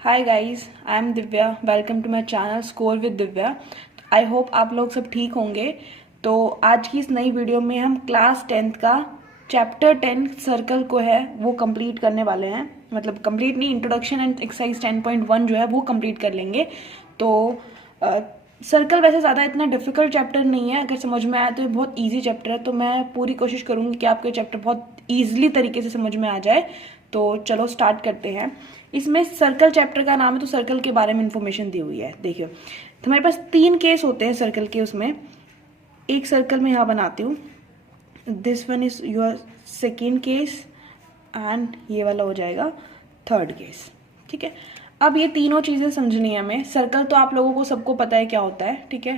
Hi guys, I am Divya. Welcome to my channel score with Divya. I hope आप लोग सब ठीक होंगे। तो आज की इस नई वीडियो में हम क्लास 10th का चैप्टर 10 सर्कल को है वो कंप्लीट करने वाले हैं। मतलब कंप्लीट नहीं, इंट्रोडक्शन एंड एक्सरसाइज 10.1 जो है वो कंप्लीट कर लेंगे। तो सर्कल वैसे ज़्यादा इतना डिफिकल्ट चैप्टर नहीं है, अगर समझ में आया तो ये बहुत इजी चैप्टर है। तो मैं पूरी कोशिश करूँगी कि आपको ये चैप्टर बहुत ईजिली तरीके से समझ में आ जाए। तो चलो स्टार्ट करते हैं। इसमें सर्कल चैप्टर का नाम है तो सर्कल के बारे में इंफॉर्मेशन दी हुई है। देखिए, तो हमारे पास 3 केस होते हैं सर्कल के। उसमें एक सर्कल में यहाँ बनाती हूँ, this one is your second case and ये वाला हो जाएगा थर्ड केस। ठीक है, अब ये तीनों चीज़ें समझनी है हमें। सर्कल तो आप लोगों को सबको पता है क्या होता है, ठीक है।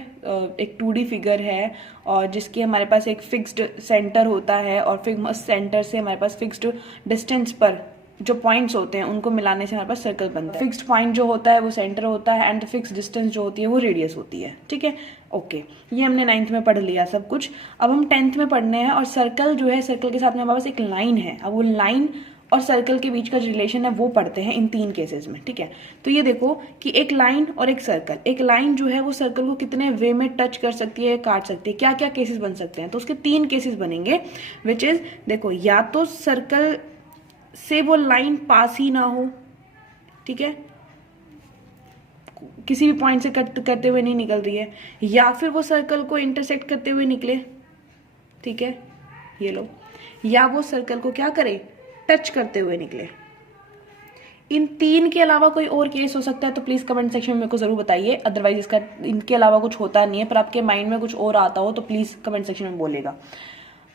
एक 2D फिगर है और जिसके हमारे पास एक फिक्स्ड सेंटर होता है और फिर सेंटर से हमारे पास फिक्स्ड डिस्टेंस पर जो पॉइंट्स होते हैं उनको मिलाने से हमारे पास सर्कल बनता है। फिक्स्ड पॉइंट जो होता है वो सेंटर होता है एंड फिक्स्ड डिस्टेंस जो होती है वो रेडियस होती है। ठीक है, ओके, ये हमने 9th में पढ़ लिया सब कुछ। अब हम 10th में पढ़ने हैं। और सर्कल जो है, सर्कल के साथ में हमारे पास एक लाइन है। अब वो लाइन और सर्कल के बीच का जो रिलेशन है वो पढ़ते हैं इन 3 केसेस में। ठीक है, तो ये देखो कि एक लाइन और एक सर्कल। एक लाइन जो है वो सर्कल को कितने वे में टच कर सकती है, काट सकती है, क्या क्या केसेस बन सकते हैं। तो उसके 3 केसेस बनेंगे, विच इज, देखो, या तो सर्कल से वो लाइन पास ही ना हो, ठीक है, किसी भी पॉइंट से कट करते हुए नहीं निकल रही है, या फिर वो सर्कल को इंटरसेक्ट करते हुए निकले, ठीक है, ये लो, या वो सर्कल को क्या करे, टच करते हुए निकले। इन 3 के अलावा कोई और केस हो सकता है तो प्लीज कमेंट सेक्शन में मेरे को जरूर बताइए। अदरवाइज इसका इनके अलावा कुछ होता नहीं है, पर आपके माइंड में कुछ और आता हो तो प्लीज कमेंट सेक्शन में बोलेगा।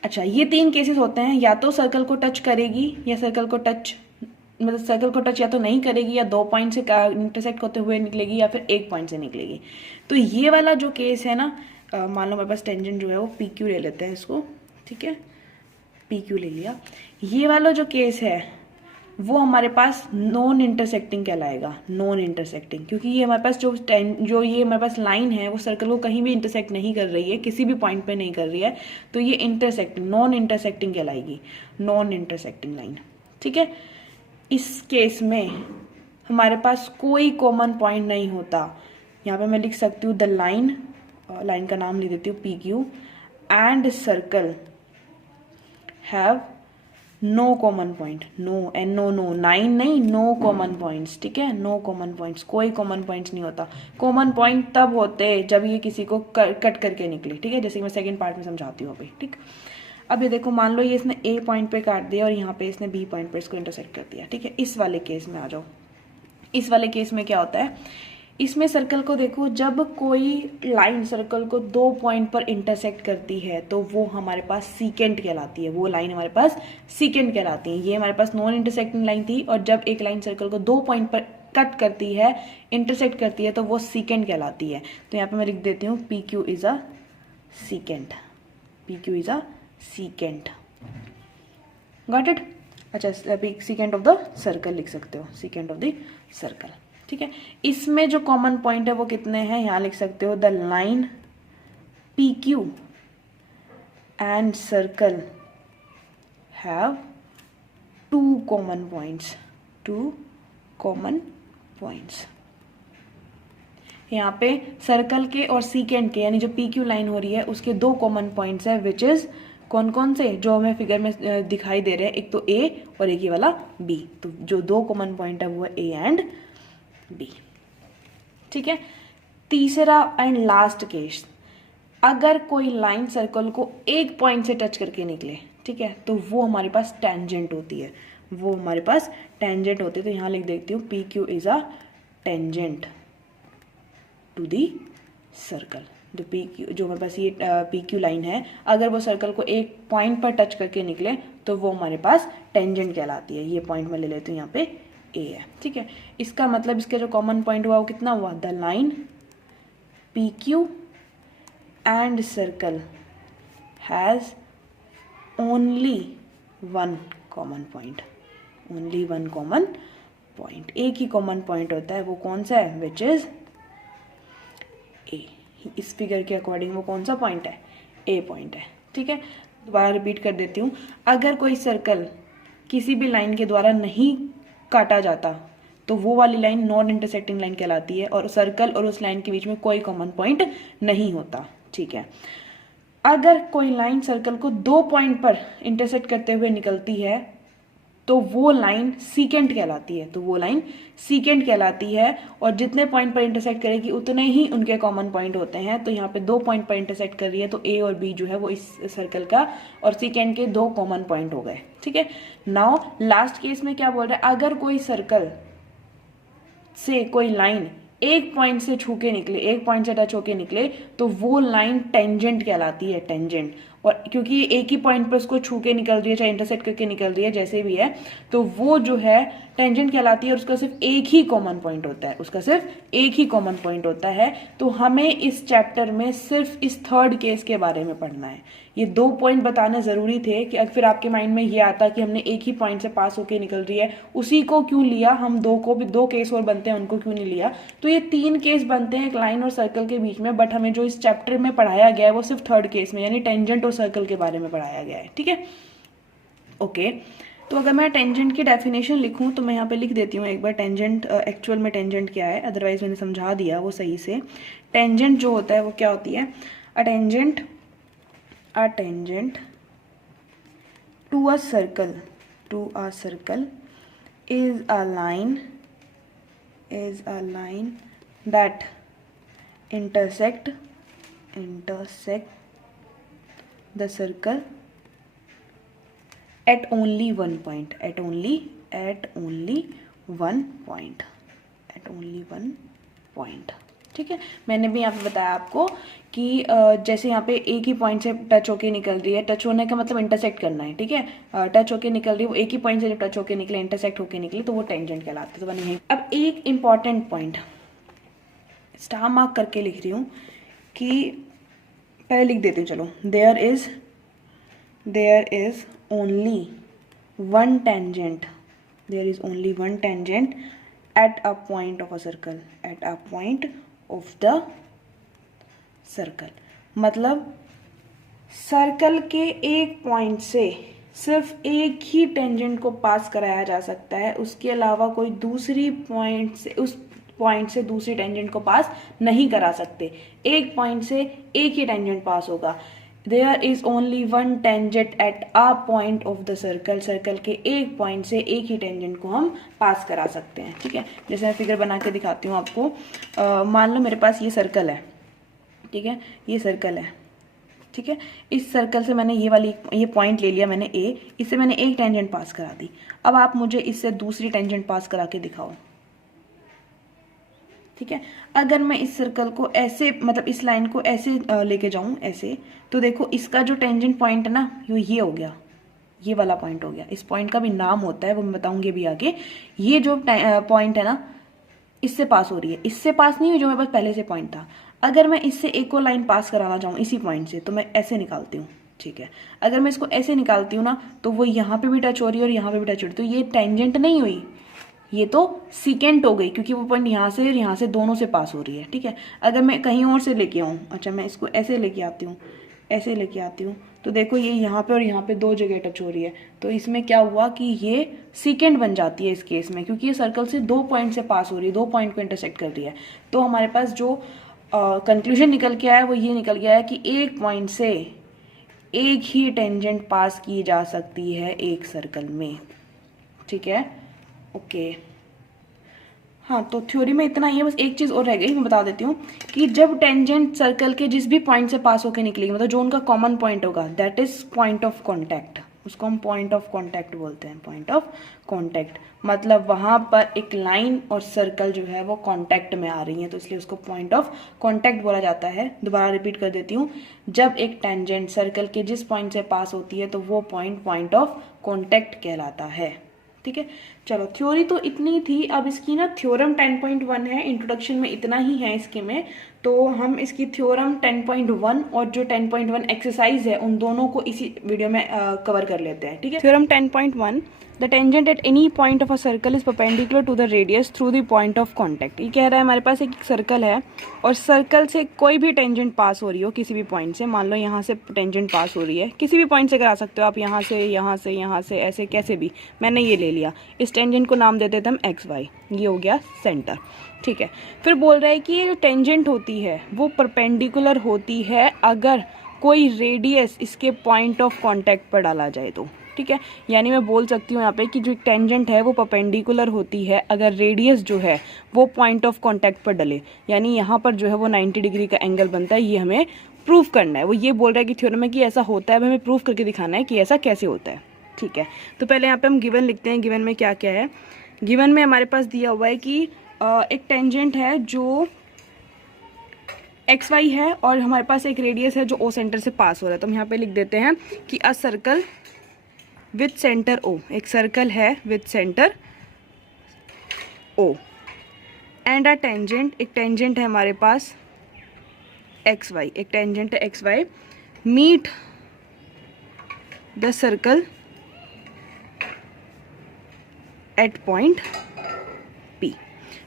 अच्छा, ये 3 केसेस होते हैं, या तो सर्कल को टच करेगी, या सर्कल को टच, मतलब सर्कल को टच या तो नहीं करेगी, या 2 पॉइंट से इंटरसेक्ट होते हुए निकलेगी, या फिर 1 पॉइंट से निकलेगी। तो ये वाला जो केस है ना, मान लो मेरे पास टेंजेंट जो है वो PQ ले लेते हैं इसको, ठीक है, PQ ले लिया। ये वाला जो केस है वो हमारे पास नॉन इंटरसेक्टिंग कहलाएगा। नॉन इंटरसेक्टिंग, क्योंकि ये हमारे पास जो ये हमारे पास लाइन है वो सर्कल को कहीं भी इंटरसेक्ट नहीं कर रही है, किसी भी पॉइंट पे नहीं कर रही है, तो ये इंटरसेक्टिंग, नॉन इंटरसेक्टिंग कहलाएगी, नॉन इंटरसेक्टिंग लाइन। ठीक है, इस केस में हमारे पास कोई कॉमन पॉइंट नहीं होता। यहाँ पे मैं लिख सकती हूँ द लाइन, लाइन का नाम लिख देती हूँ PQ, and circle have no common point, no N no no 9 नहीं, नो कॉमन पॉइंट्स। ठीक है, नो कॉमन पॉइंट्स, कोई कॉमन पॉइंट्स नहीं होता। कॉमन पॉइंट तब होते जब ये किसी को कट करके निकले। ठीक है, जैसे मैं सेकंड पार्ट में समझाती हूँ अभी। ठीक, अब ये देखो, मान लो ये इसने A पॉइंट पे काट दिया और यहाँ पे इसने B पॉइंट पे इसको इंटरसेक्ट कर दिया। ठीक है, इस वाले केस में आ जाओ। इस वाले केस में क्या होता है, इसमें सर्कल को देखो, जब कोई लाइन सर्कल को 2 पॉइंट पर इंटरसेक्ट करती है तो वो हमारे पास सीकेंट कहलाती है। वो लाइन हमारे पास सीकेंट कहलाती है। ये हमारे पास नॉन इंटरसेक्टिंग लाइन थी, और जब एक लाइन सर्कल को 2 पॉइंट पर कट करती है, इंटरसेक्ट करती है, तो वो सीकेंट कहलाती है। तो यहाँ पे मैं लिख देती हूँ PQ is a secant, PQ is a secant. Got it? अच्छा, सीकेंट ऑफ द सर्कल लिख सकते हो, सीकेंट ऑफ द सर्कल। ठीक है, इसमें जो कॉमन पॉइंट है वो कितने हैं, यहां लिख सकते हो the line PQ and circle have 2 common points, 2 common points. यहाँ पे सर्कल के और सीकेंट के, यानी जो PQ लाइन हो रही है उसके 2 कॉमन पॉइंट्स है, विच इज कौन कौन से, जो हमें फिगर में दिखाई दे रहे हैं, एक तो A और एक ये वाला B। तो जो 2 कॉमन पॉइंट है वो है A एंड B। ठीक है, तीसरा एंड लास्ट केस, अगर कोई लाइन सर्कल को 1 पॉइंट से टच करके निकले, ठीक है, तो वो हमारे पास टेंजेंट होती है, वो हमारे पास टेंजेंट होती है। तो यहां लिख देती हूँ PQ is a tangent to the circle. जो PQ, जो हमारे पास ये PQ लाइन है, अगर वो सर्कल को 1 पॉइंट पर टच करके निकले तो वो हमारे पास टेंजेंट कहलाती है। ये पॉइंट मैं ले लेती हूँ, यहाँ पे A है। ठीक है, इसका मतलब इसका जो कॉमन पॉइंट हुआ वो कितना हुआ, the line PQ and circle has only 1 common point, only 1 common point. एक ही कॉमन पॉइंट होता है, वो कौन सा है, विच इज A। इस फिगर के अकॉर्डिंग वो कौन सा पॉइंट है, A पॉइंट है। ठीक है, दोबारा रिपीट कर देती हूँ, अगर कोई सर्कल किसी भी लाइन के द्वारा नहीं काटा जाता तो वो वाली लाइन नॉन इंटरसेक्टिंग लाइन कहलाती है, और सर्कल और उस लाइन के बीच में कोई कॉमन पॉइंट नहीं होता। ठीक है, अगर कोई लाइन सर्कल को 2 पॉइंट पर इंटरसेक्ट करते हुए निकलती है तो वो लाइन सीकेंट कहलाती है, तो वो लाइन सीकेंट कहलाती है, और जितने पॉइंट पर इंटरसेक्ट करेगी उतने ही उनके कॉमन पॉइंट होते हैं। तो यहाँ पे 2 पॉइंट पर इंटरसेक्ट कर रही है तो ए और बी जो है वो इस सर्कल का और सीकेंट के 2 कॉमन पॉइंट हो गए। ठीक है, नाउ लास्ट केस में क्या बोल रहा है, अगर कोई सर्कल से कोई लाइन एक पॉइंट से छू के निकले, एक पॉइंट से टच होके निकले, तो वो लाइन टेंजेंट कहलाती है, टेंजेंट। और क्योंकि एक ही पॉइंट पर उसको छू के निकल रही है, चाहे इंटरसेक्ट करके निकल रही है, जैसे भी है, तो वो जो है टेंजेंट कहलाती है और उसका सिर्फ एक ही कॉमन पॉइंट होता है, उसका सिर्फ एक ही कॉमन पॉइंट होता है। तो हमें इस चैप्टर में सिर्फ इस थर्ड केस के बारे में पढ़ना है। ये 2 पॉइंट बताने जरूरी थे कि फिर आपके माइंड में ये आता कि हमने एक ही पॉइंट से पास होके निकल रही है, उसी को क्यों लिया, हम 2 केस और बनते हैं, उनको क्यों नहीं लिया। तो ये 3 केस बनते हैं एक लाइन और सर्कल के बीच में, बट हमें जो इस चैप्टर में पढ़ाया गया है वो सिर्फ थर्ड केस में, यानी टेंजेंट और सर्कल के बारे में पढ़ाया गया है। ठीक है, ओके। तो अगर मैं टेंजेंट की डेफिनेशन लिखूं तो मैं यहाँ पे लिख देती हूँ एक बार टेंजेंट, एक्चुअल में टेंजेंट क्या है, अदरवाइज मैंने समझा दिया वो सही से। टेंजेंट जो होता है वो क्या होती है, a tangent to a circle is a line that intersect the circle at only one point, at only one point। ठीक है, मैंने भी यहाँ पे बताया आपको कि जैसे यहाँ पे एक ही पॉइंट से टच होके निकल रही है, टच होने का मतलब इंटरसेक्ट करना है। ठीक है, टच होके निकल रही है, वो एक ही पॉइंट से जब टच होके निकले, इंटरसेक्ट होके निकले, तो वो टेंजेंट कहलाता है। तो बने यहीं अब एक इंपॉर्टेंट पॉइंट स्टार मार्क करके लिख रही हूँ कि पहले लिख देती हूँ, चलो। There is only one tangent at a point of a circle, मतलब सर्कल के एक पॉइंट से सिर्फ एक ही टेंजेंट को पास कराया जा सकता है, उसके अलावा कोई दूसरी पॉइंट से, उस पॉइंट से दूसरी टेंजेंट को पास नहीं करा सकते। एक पॉइंट से एक ही टेंजेंट पास होगा। There is only one tangent at a point of the circle, circle के एक पॉइंट से एक ही टेंजेंट को हम पास करा सकते हैं। ठीक है, जैसे मैं फिगर बना के दिखाती हूँ आपको। मान लो मेरे पास ये सर्कल है, ठीक है, ये सर्कल है, ठीक है। इस सर्कल से मैंने ये पॉइंट ले लिया मैंने ए, इससे मैंने एक टेंजेंट पास करा दी। अब आप मुझे इससे दूसरी टेंजेंट पास करा के दिखाओ। ठीक है, अगर मैं इस सर्कल को ऐसे, मतलब इस लाइन को ऐसे लेके जाऊं ऐसे, तो देखो इसका जो टेंजेंट पॉइंट है ना, ये हो गया, ये वाला पॉइंट हो गया। इस पॉइंट का भी नाम होता है, वो मैं बताऊंगी भी आगे। ये जो पॉइंट है ना, इससे पास हो रही है, इससे पास नहीं हुई, जो मेरे पास पहले से पॉइंट था। अगर मैं इससे एक और लाइन पास कराना चाहूँ इसी पॉइंट से, तो मैं ऐसे निकालती हूँ। ठीक है, अगर मैं इसको ऐसे निकालती हूँ ना, तो वो यहाँ पे भी टच हो रही है और यहाँ पे भी टच हो रही है, तो ये टेंजेंट नहीं हुई, ये तो सीकेंट हो गई, क्योंकि वो पॉइंट यहाँ से और यहाँ से दोनों से पास हो रही है। ठीक है, अगर मैं कहीं और से लेके आऊँ, अच्छा मैं इसको ऐसे लेके आती हूँ, ऐसे लेके आती हूँ, तो देखो ये यहाँ पे और यहाँ पे 2 जगह टच हो रही है, तो इसमें क्या हुआ कि ये सीकेंट बन जाती है इस केस में, क्योंकि ये सर्कल से 2 पॉइंट से पास हो रही है, 2 पॉइंट को इंटरसेक्ट कर रही है। तो हमारे पास जो कंक्लूजन निकल के आया वो ये निकल गया है कि एक पॉइंट से एक ही टेंजेंट पास की जा सकती है एक सर्कल में। ठीक है, ओके। हाँ, तो थ्योरी में इतना ही है, बस एक चीज़ और रह गई, मैं बता देती हूँ कि जब टेंजेंट सर्कल के जिस भी पॉइंट से पास होकर निकलेगी, मतलब जो उनका कॉमन पॉइंट होगा, that is point of contact, उसको हम पॉइंट ऑफ कॉन्टैक्ट बोलते हैं। पॉइंट ऑफ कॉन्टैक्ट मतलब वहाँ पर एक लाइन और सर्कल जो है वो कॉन्टैक्ट में आ रही है, तो इसलिए उसको पॉइंट ऑफ कॉन्टैक्ट बोला जाता है। दोबारा रिपीट कर देती हूँ, जब एक टेंजेंट सर्कल के जिस पॉइंट से पास होती है तो वो पॉइंट ऑफ कॉन्टैक्ट कहलाता है। ठीक है, चलो थ्योरी तो इतनी थी। अब इसकी ना थ्योरम 10.1 है, इंट्रोडक्शन में इतना ही है इसके में, तो हम इसकी थ्योरम 10.1 और जो 10.1 एक्सरसाइज है उन दोनों को इसी वीडियो में कवर कर लेते हैं। ठीक है, theorem 10.1, the tangent at any point of a circle is perpendicular to the radius through the point of contact. ये कह रहा है हमारे पास एक सर्कल है और सर्कल से कोई भी टेंजेंट पास हो रही हो किसी भी पॉइंट से, मान लो यहाँ से टेंजेंट पास हो रही है, किसी भी पॉइंट से करा सकते हो आप, यहाँ से, यहाँ से, यहाँ से, ऐसे कैसे भी, मैंने ये ले लिया, इस टेंजेंट को नाम दे देते हम एक्स वाई, ये हो गया सेंटर। ठीक है, फिर बोल रहा है कि ये जो टेंजेंट होती है वो परपेंडिकुलर होती है अगर कोई रेडियस इसके पॉइंट ऑफ कांटेक्ट पर डाला जाए तो। ठीक है, यानी मैं बोल सकती हूँ यहाँ पे कि जो टेंजेंट है वो परपेंडिकुलर होती है अगर रेडियस जो है वो पॉइंट ऑफ कांटेक्ट पर डले, यानी यहाँ पर जो है वो 90 डिग्री का एंगल बनता है। ये हमें प्रूफ करना है। वो ये बोल रहा है कि थ्योरम में कि ऐसा होता है, हमें प्रूफ करके दिखाना है कि ऐसा कैसे होता है। ठीक है, तो पहले यहाँ पे हम गिवन लिखते हैं। गिवन में क्या क्या है? गिवन में हमारे पास दिया हुआ है कि एक टेंजेंट है जो एक्स वाई है और हमारे पास एक रेडियस है जो ओ सेंटर से पास हो रहा है। तो हम यहाँ पे लिख देते हैं कि a circle with centre O, एक सर्कल है with centre O and a tangent, एक टेंजेंट है हमारे पास एक्स वाई, एक टेंजेंट है X Y, meet the circle at point P.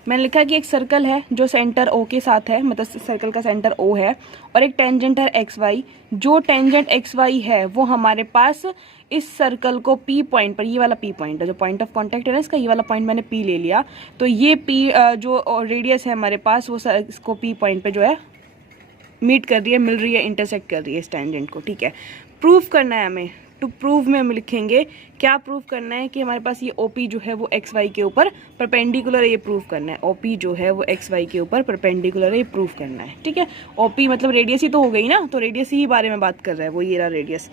मैंने लिखा कि एक सर्कल है जो सेंटर ओ के साथ है, मतलब सर्कल का सेंटर ओ है, और एक टेंजेंट है एक्स वाई। जो टेंजेंट एक्स वाई है वो हमारे पास इस सर्कल को पी पॉइंट पर, ये वाला पी पॉइंट है जो पॉइंट ऑफ कांटेक्ट है ना इसका, ये वाला पॉइंट मैंने पी ले लिया। तो ये पी जो रेडियस है हमारे पास वो इसको पी पॉइंट पे जो है मीट कर रही है, मिल रही है, इंटरसेक्ट कर रही है इस टेंजेंट को। ठीक है, प्रूफ करना है हमें। टू प्रूव में हम लिखेंगे क्या प्रूफ करना है कि हमारे पास ये ओपी जो है वो एक्स वाई के ऊपर परपेंडिकुलर है, ये प्रूफ करना है। ओपी जो है वो एक्स वाई के ऊपर परपेंडिकुलर है, ये प्रूफ करना है। ठीक है, ओपी मतलब रेडियस ही तो हो गई ना, तो रेडियस ही बारे में बात कर रहा है वो, ये रहा रेडियस,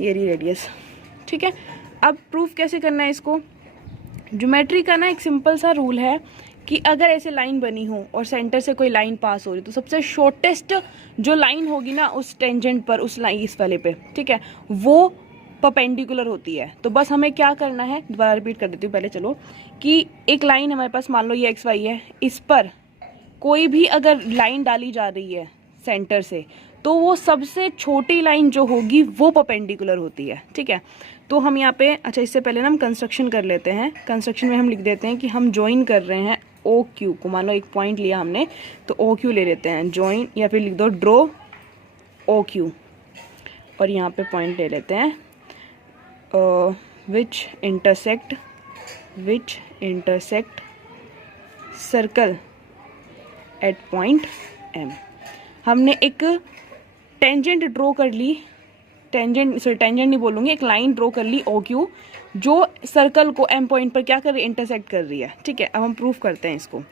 ये रही रेडियस। ठीक है, अब प्रूफ कैसे करना है इसको? ज्योमेट्री का ना एक सिंपल सा रूल है कि अगर ऐसे लाइन बनी हो और सेंटर से कोई लाइन पास हो रही तो सबसे शॉर्टेस्ट जो लाइन होगी ना उस टेंजेंट पर, उस लाइन इस वाले पे, ठीक है, वो परपेंडिकुलर होती है। तो बस हमें क्या करना है, दोबारा रिपीट कर देती हूँ पहले, चलो, कि एक लाइन हमारे पास, मान लो ये एक्स वाई है, इस पर कोई भी अगर लाइन डाली जा रही है सेंटर से तो वो सबसे छोटी लाइन जो होगी वो परपेंडिकुलर होती है। ठीक है, तो हम यहाँ पे, अच्छा इससे पहले ना हम कंस्ट्रक्शन कर लेते हैं। कंस्ट्रक्शन में हम लिख देते हैं कि हम ज्वाइन कर रहे हैं ओ क्यू को, मान लो एक पॉइंट लिया हमने तो ओ क्यू ले लेते हैं ज्वाइन, या फिर लिख दो ड्रॉ ओ क्यू, और यहाँ पे पॉइंट ले लेते हैं which intersect circle at point M. हमने एक टेंजेंट ड्रॉ कर ली, टेंजेंट नहीं बोलूँगी, एक लाइन ड्रॉ कर ली ओ क्यू जो सर्कल को एम पॉइंट पर क्या कर रही है, इंटरसेक्ट कर रही है। ठीक है, अब हम प्रूफ करते हैं इसको।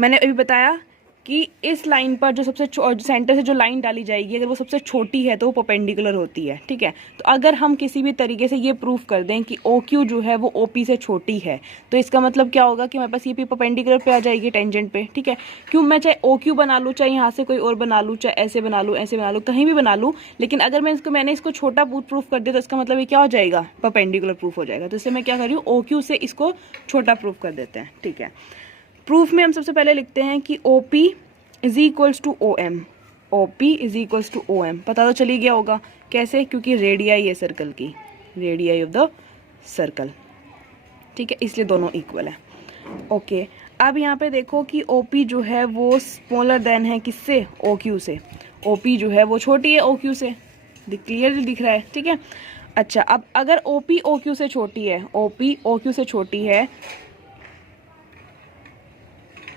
मैंने अभी बताया कि इस लाइन पर जो सबसे सेंटर से जो लाइन डाली जाएगी अगर वो सबसे छोटी है तो वो परपेंडिकुलर होती है। ठीक है, तो अगर हम किसी भी तरीके से ये प्रूफ कर दें कि ओ क्यू जो है वो ओ पी से छोटी है तो इसका मतलब क्या होगा कि हमारे पास ये पी परपेंडिकुलर पे आ जाएगी टेंजेंट पे। ठीक है, क्यों, मैं चाहे ओ क्यू बना लूँ, चाहे यहाँ से कोई और बना लूँ, चाहे ऐसे बना लूँ, ऐसे बना लूँ, कहीं भी बना लूँ, लेकिन अगर मैंने इसको छोटा प्रूफ कर दिया तो इसका मतलब ये क्या हो जाएगा, परपेंडिकुलर प्रूफ हो जाएगा। तो इससे मैं क्या कर रही हूँ, ओ क्यू से इसको छोटा प्रूफ कर देते हैं। ठीक है, प्रूफ में हम सबसे पहले लिखते हैं कि O P is equals to O M, O P is equals to O M. पता तो चली गया होगा कैसे, क्योंकि रेडियाई है सर्कल की, रेडियाई ऑफ द सर्कल। ठीक है, इसलिए दोनों इक्वल है। ओके, अब यहाँ पे देखो कि ओ पी जो है वो स्मॉलर देन है किससे, ओ क्यू से। ओ पी जो है वो छोटी है ओ क्यू से, क्लियरली दिख रहा है। ठीक है, अच्छा, अब अगर ओ पी ओ क्यू से छोटी है, ओ पी ओ क्यू से छोटी है,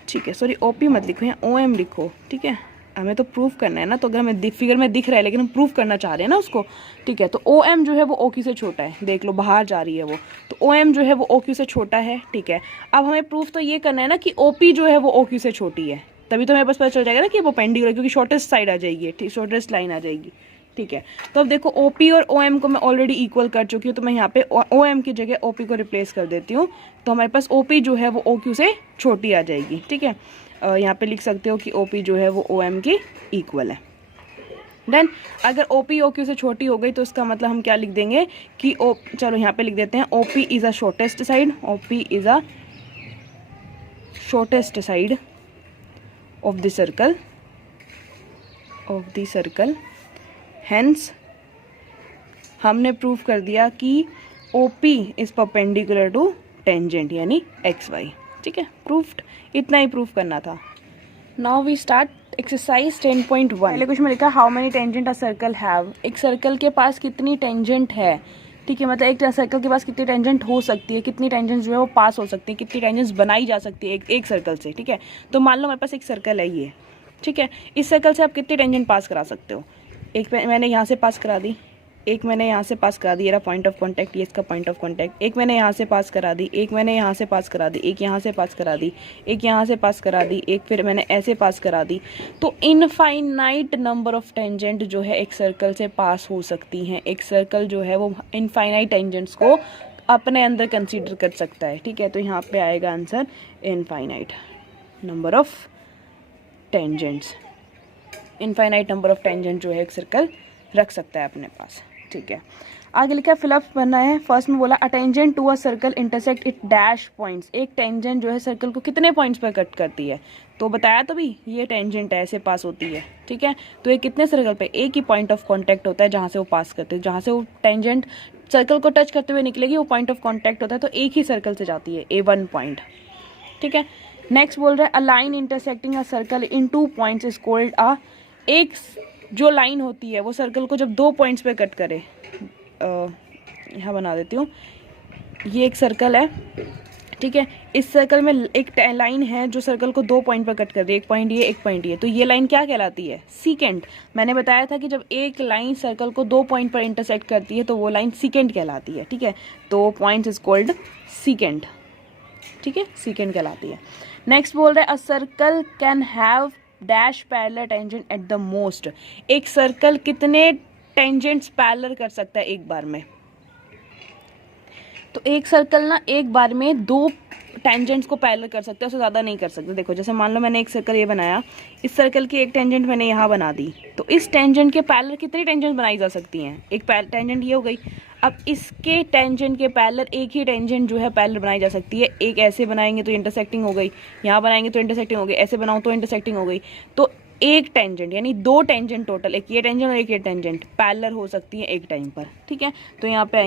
ठीक है, सॉरी ओ पी मत लिखो, यहाँ ओ एम लिखो। ठीक है, हमें तो प्रूफ करना है ना, तो अगर हमें फिगर में दिख रहा है लेकिन हम प्रूफ करना चाह रहे हैं ना उसको। ठीक है, तो ओ एम जो है वो ओ क्यू से छोटा है, देख लो बाहर जा रही है वो, तो ओ एम जो है वो ओ क्यू से छोटा है। ठीक है, अब हमें प्रूफ तो ये करना है ना कि ओ पी जो है वो ओ क्यू से छोटी है, तभी तो हमें बस पता चल जाएगा ना कि वो परपेंडिकुलर, क्योंकि शॉर्टेस्ट साइड आ जाएगी, ठीक, शॉर्टेस्ट लाइन आ जाएगी। ठीक है, तो अब देखो ओ पी और ओ एम को मैं ऑलरेडी इक्वल कर चुकी हूँ, तो मैं यहाँ पे ओ एम की जगह ओ पी को रिप्लेस कर देती हूँ, तो हमारे पास ओ पी जो है वो ओ क्यू से छोटी आ जाएगी। ठीक है, यहाँ पे लिख सकते हो कि ओ पी जो है वो ओ एम के इक्वल है। देन अगर ओ पी ओ क्यू से छोटी हो गई तो इसका मतलब हम क्या लिख देंगे कि चलो यहाँ पे लिख देते हैं O P is a shortest side, O P is a shortest side of the circle, hence हमने प्रूव कर दिया कि O P is perpendicular to tangent यानी एक्स वाई। ठीक है, प्रूफ्ड, इतना ही प्रूफ करना था। Now we start exercise 10.1। पहले कुछ में लिखा how many tangent a circle have, एक सर्कल के पास कितनी टेंजेंट है, ठीक है, मतलब एक सर्कल के पास कितनी टेंजेंट हो सकती है, कितनी टेंजेंट जो है वो पास हो सकती है, कितनी टेंजेंट्स बनाई जा सकती है एक सर्कल से। ठीक है, तो मान लो हमारे पास एक सर्कल है ये, ठीक है, इस सर्कल से आप कितनी टेंजेंट पास करा सकते हो, एक मैंने यहाँ से पास करा दी, एक मैंने यहाँ से पास करा दी, ये रहा पॉइंट ऑफ कॉन्टैक्ट, ये इसका पॉइंट ऑफ कॉन्टैक्ट, एक मैंने यहाँ से पास करा दी, एक मैंने यहाँ से पास करा दी, एक यहाँ से पास करा दी, एक यहाँ से पास करा दी, एक फिर मैंने ऐसे पास करा दी। तो इनफाइनाइट नंबर ऑफ टेंजेंट जो है एक सर्कल से पास हो सकती हैं। एक सर्कल जो है वो इनफाइनाइट टेंजेंट्स को अपने अंदर कंसीडर कर सकता है। ठीक है, तो यहाँ पे आएगा answer infinite number of tangents. Infinite number of tangent जो है एक सर्कल रख सकता है अपने पास। ठीक है, आगे लिखा है फिलअप बनना है। फर्स्ट में बोला a tangent to a circle intersect it dash points. एक टेंजेंट जो है सर्कल को कितने पॉइंट्स पर कट करती है, तो बताया तो भी ये टेंजेंट है, ऐसे पास होती है। ठीक है, तो ये कितने सर्कल पे, एक ही पॉइंट ऑफ कांटेक्ट होता है जहाँ से वो पास करते हैं, जहाँ से वो टेंजेंट सर्कल को टच करते हुए निकलेगी वो पॉइंट ऑफ कॉन्टैक्ट होता है, तो एक ही सर्कल से जाती है, A1 पॉइंट। ठीक है, नेक्स्ट बोल रहा है a line intersecting a circle in 2 points is called a. एक जो लाइन होती है वो सर्कल को जब 2 पॉइंट्स पे कट करे, यहाँ बना देती हूँ, ये एक सर्कल है। ठीक है, इस सर्कल में एक लाइन है जो सर्कल को 2 पॉइंट पर कट कर रही है, एक पॉइंट ये, एक पॉइंट ये, तो ये लाइन क्या कहलाती है, सीकेंट। मैंने बताया था कि जब एक लाइन सर्कल को 2 पॉइंट पर इंटरसेक्ट करती है तो वो लाइन सीकेंट कहलाती है। ठीक है, तो पॉइंट इज कॉल्ड सीकेंट। ठीक है, सीकेंट कहलाती है। नेक्स्ट बोल रहा है a circle can have dash parallel tangent at the most. एक सर्कल कितने टेंजेंट्स पैरेलल कर सकता है एक बार में, तो एक सर्कल ना एक बार में 2 टेंजेंट्स को पैरेलल कर सकते हैं, उससे ज़्यादा नहीं कर सकते। देखो जैसे मान लो मैंने एक सर्कल ये बनाया, इस सर्कल की एक टेंजेंट मैंने यहाँ बना दी, तो इस टेंजेंट के पैरेलल कितनी टेंजेंट बनाई जा सकती हैं, एक टेंजेंट ये हो गई। अब इसके टेंजेंट के पैरेलल एक ही टेंजेंट जो है पैरेलल बनाई जा सकती है। एक ऐसे बनाएंगे तो इंटरसेक्टिंग हो गई, यहाँ बनाएंगे तो इंटरसेक्टिंग हो गई, ऐसे बनाओ तो इंटरसेक्टिंग हो गई। तो एक टेंजेंट यानी 2 टेंजेंट टोटल, एक ये टेंजेंट और एक ये टेंजेंट पैरेलल हो सकती है एक टाइम पर। ठीक है, तो यहाँ पे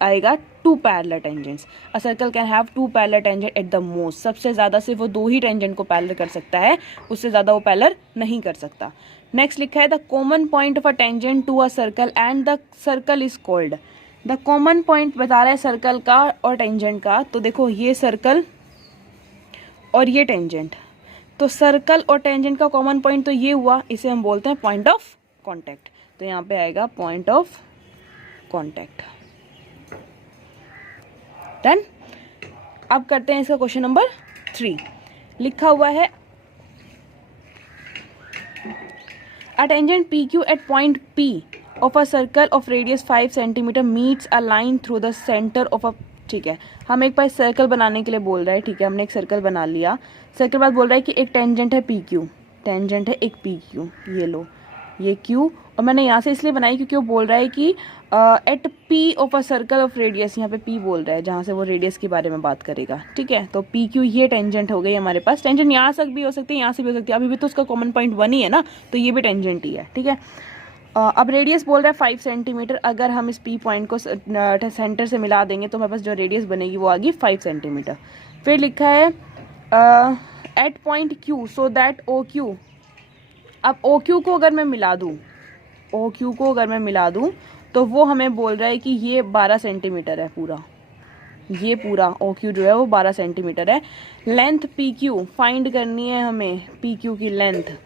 आएगा 2 parallel tangents. A circle can have 2 parallel tangent at the most. सबसे ज़्यादा सिर्फ वो 2 ही टेंजेंट को पैरेलल कर सकता है, उससे ज़्यादा वो पैरेलल नहीं कर सकता। नेक्स्ट लिखा है the common point of a tangent to a circle and the circle is called. The common point बता रहा है सर्कल का और टेंजेंट का। तो देखो ये सर्कल और ये टेंजेंट, तो सर्कल और टेंजेंट का कॉमन पॉइंट तो ये हुआ, इसे हम बोलते हैं पॉइंट ऑफ कॉन्टैक्ट। तो यहाँ पे आएगा पॉइंट ऑफ कॉन्टैक्ट। डन। अब करते हैं इसका क्वेश्चन नंबर 3। लिखा हुआ है a tangent PQ at point P of a circle of radius 5 centimetre meets a line through the centre of a. ठीक है, हम एक बार सर्कल बनाने के लिए बोल रहा है। ठीक है, हमने एक सर्कल बना लिया, सर्कल बाद बोल रहा है कि एक टेंजेंट है PQ, टेंजेंट है एक PQ, ये लो ये Q, और मैंने यहाँ से इसलिए बनाई क्योंकि वो बोल रहा है कि at P of a circle of radius, यहाँ पे P बोल रहा है जहाँ से वो रेडियस के बारे में बात करेगा। ठीक है, तो PQ ये टेंजेंट हो गई हमारे पास। टेंजेंट यहाँ से भी हो सकती है, यहाँ से भी हो सकती है, अभी भी तो उसका कॉमन पॉइंट 1 ही है ना, तो ये भी टेंजेंट ही है। ठीक है, अब रेडियस बोल रहा है 5 सेंटीमीटर। अगर हम इस P पॉइंट को सेंटर से मिला देंगे तो हमारे पास जो रेडियस बनेगी वो आ गई 5 सेंटीमीटर। फिर लिखा है at point Q so that OQ। अब OQ को अगर मैं मिला दूँ, OQ को अगर मैं मिला दूँ तो वो हमें बोल रहा है कि ये 12 सेंटीमीटर है पूरा, ये पूरा OQ जो है वो 12 सेंटीमीटर है। लेंथ PQ फाइंड करनी है हमें, PQ की लेंथ।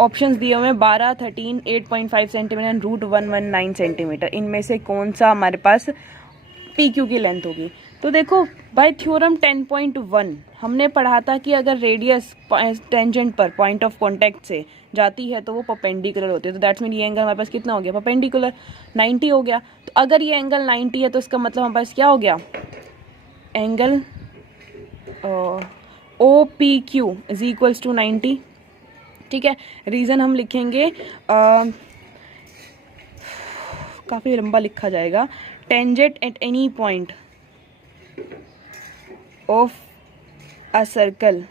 ऑप्शंस दिए हुए हैं 12, 13, 8.5 सेंटीमीटर एंड √119 सेंटीमीटर। इनमें से कौन सा हमारे पास PQ की लेंथ होगी। तो देखो बाय थ्योरम 10.1 हमने पढ़ा था कि अगर रेडियस टेंजेंट पर पॉइंट ऑफ कॉन्टैक्ट से जाती है तो वो परपेंडिकुलर होती है। तो दैट्स मीन ये एंगल हमारे पास कितना हो गया, परपेंडिकुलर, 90 हो गया। तो अगर ये एंगल 90 है तो इसका मतलब हमारे पास क्या हो गया, angle OPQ is equals to 90। ठीक है, रीज़न हम लिखेंगे, काफ़ी लंबा लिखा जाएगा। Tangent at any point of a circle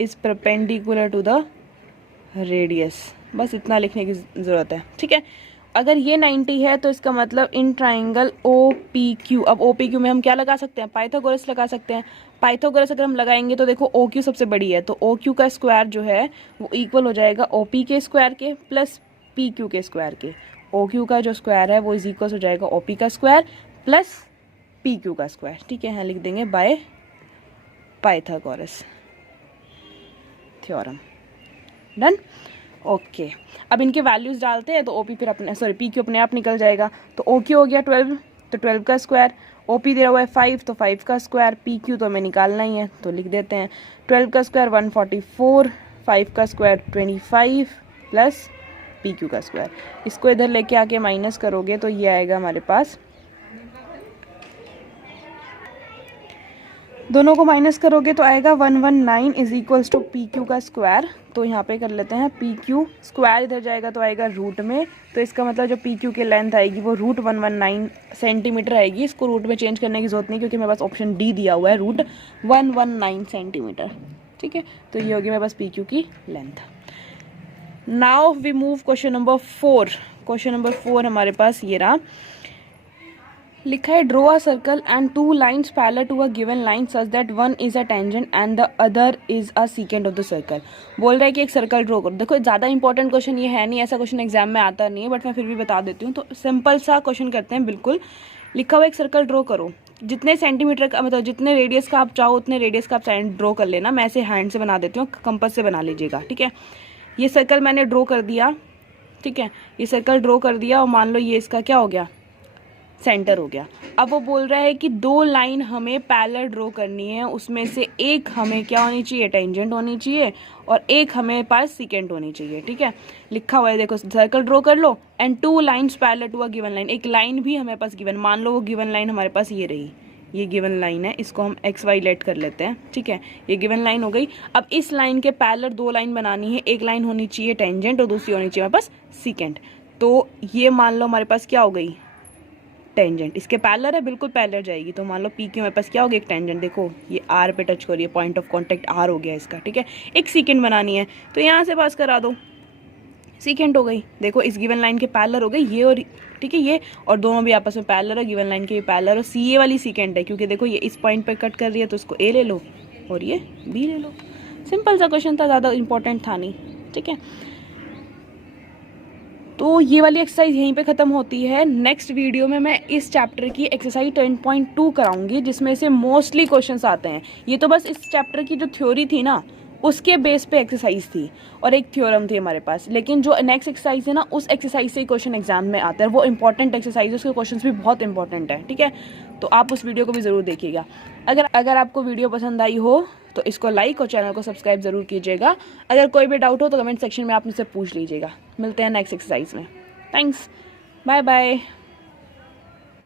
is perpendicular to the radius. बस इतना लिखने की ज़रूरत है। ठीक है, अगर ये 90 है तो इसका मतलब इन ट्राइंगल OPQ। अब OPQ में हम क्या लगा सकते हैं, पाइथागोरस लगा सकते हैं। पाइथागोरस अगर हम लगाएंगे तो देखो OQ सबसे बड़ी है, तो OQ का स्क्वायर जो है वो इक्वल हो जाएगा OP के स्क्वायर के प्लस PQ के स्क्वायर के। ओ क्यू का जो स्क्वायर है वो इज इक्वल हो जाएगा ओ पी का स्क्वायर प्लस पी क्यू का स्क्वायर। ठीक है, यहाँ लिख देंगे by Pythagoras theorem. Done. Okay, अब इनके वैल्यूज डालते हैं तो ओ पी फिर अपने पी क्यू अपने आप निकल जाएगा। तो ओ क्यू हो गया 12, तो 12 का स्क्वायर, ओ पी दिया हुआ है 5 तो 5 का स्क्वायर, पी क्यू तो हमें निकालना ही है तो लिख देते हैं 12 का स्क्वायर 144, 5 का स्क्वायर 25 प्लस पी क्यू का स्क्वायर। इसको इधर लेके आके माइनस करोगे तो ये आएगा हमारे पास, दोनों को माइनस करोगे तो आएगा 119 is equals to P Q का स्क्वायर। तो यहाँ पे कर लेते हैं पी क्यू स्क्वायर इधर जाएगा तो आएगा रूट में, तो इसका मतलब जो पी क्यू की लेंथ आएगी वो रूट 119 सेंटीमीटर आएगी। इसको रूट में चेंज करने की जरूरत नहीं क्योंकि मेरे पास ऑप्शन डी दिया हुआ है रूट 119 सेंटीमीटर। ठीक है, तो ये होगी मेरे पास पी क्यू की length. Now we move question number 4। Question number 4 हमारे पास ये रहा, लिखा है draw a circle and two lines parallel to a given line such that one is a tangent and the other is a secant of the circle. बोल रहा है कि एक सर्कल ड्रॉ करो। देखो ज़्यादा इंपॉर्टेंट क्वेश्चन ये है नहीं, ऐसा क्वेश्चन एग्जाम में आता नहीं है, बट मैं फिर भी बता देती हूँ। तो सिंपल सा क्वेश्चन करते हैं बिल्कुल। लिखा हुआ एक सर्कल ड्रॉ करो, जितने सेंटीमीटर का मतलब जितने रेडियस का आप चाहो उतने रेडियस का आप ड्रॉ कर लेना। मैं ऐसे हैंड से बना देती हूँ, कंपास से बना लीजिएगा। ठीक है, ये सर्कल मैंने ड्रॉ कर दिया। ठीक है, ये सर्कल ड्रॉ कर दिया और मान लो ये इसका क्या हो गया, सेंटर हो गया। अब वो बोल रहा है कि दो लाइन हमें पैरेलल ड्रॉ करनी है, उसमें से एक हमें क्या होनी चाहिए, टेंजेंट होनी चाहिए और एक हमें पास सीकेंट होनी चाहिए। ठीक है, लिखा हुआ है देखो, सर्कल ड्रॉ कर लो and two lines parallel to a given line. एक लाइन भी हमारे पास गिवन, मान लो वो गिवन लाइन हमारे पास ये रही, ये गिवन लाइन है, इसको हम एक्स वाई लेट कर लेते हैं। ठीक है, ये गिवन लाइन हो गई। अब इस लाइन के पैरेलल दो लाइन बनानी है, एक लाइन होनी चाहिए टेंजेंट और दूसरी होनी चाहिए हमारे पास सीकेंट। तो ये मान लो हमारे पास क्या हो गई, टेंजेंट। इसके पैरेलल है, बिल्कुल पैरेलल जाएगी। तो मान लो पी क्यू हमारे पास क्या हो गया, एक टेंजेंट। देखो ये आर पे टच करिए, पॉइंट ऑफ कांटेक्ट आर हो गया इसका। ठीक है, एक सीकेंट बनानी है तो यहाँ से पास करा दो, सीकेंट हो गई। देखो इस गिवन लाइन के पैरेलल हो गई ये और ठीक है ये, और दोनों भी आपस में पैरेलल है, गिवन लाइन के पैरेलल और सी ए वाली सीकेंट है क्योंकि देखो ये इस पॉइंट पे कट कर रही है तो इसको ए ले लो और ये बी ले लो। सिंपल सा क्वेश्चन था, ज़्यादा इंपॉर्टेंट था नहीं। ठीक है, तो ये वाली एक्सरसाइज यहीं पे ख़त्म होती है। नेक्स्ट वीडियो में मैं इस चैप्टर की एक्सरसाइज 10.2 कराऊंगी जिसमें से मोस्टली क्वेश्चंस आते हैं। ये तो बस इस चैप्टर की जो थ्योरी थी ना उसके बेस पे एक्सरसाइज थी और एक थ्योरम थी हमारे पास, लेकिन जो नेक्स्ट एक्सरसाइज है ना उस एक्सरसाइज से ही क्वेश्चन एग्जाम में आता है। वो इंपॉर्टेंट एक्सरसाइज है, उसके क्वेश्चन भी बहुत इंपॉर्टेंट है। ठीक है, तो आप उस वीडियो को भी ज़रूर देखिएगा। अगर आपको वीडियो पसंद आई हो तो इसको लाइक और चैनल को सब्सक्राइब ज़रूर कीजिएगा। अगर कोई भी डाउट हो तो कमेंट सेक्शन में आप मुझसे पूछ लीजिएगा। मिलते हैं नेक्स्ट एक्सरसाइज में। Thanks, bye bye.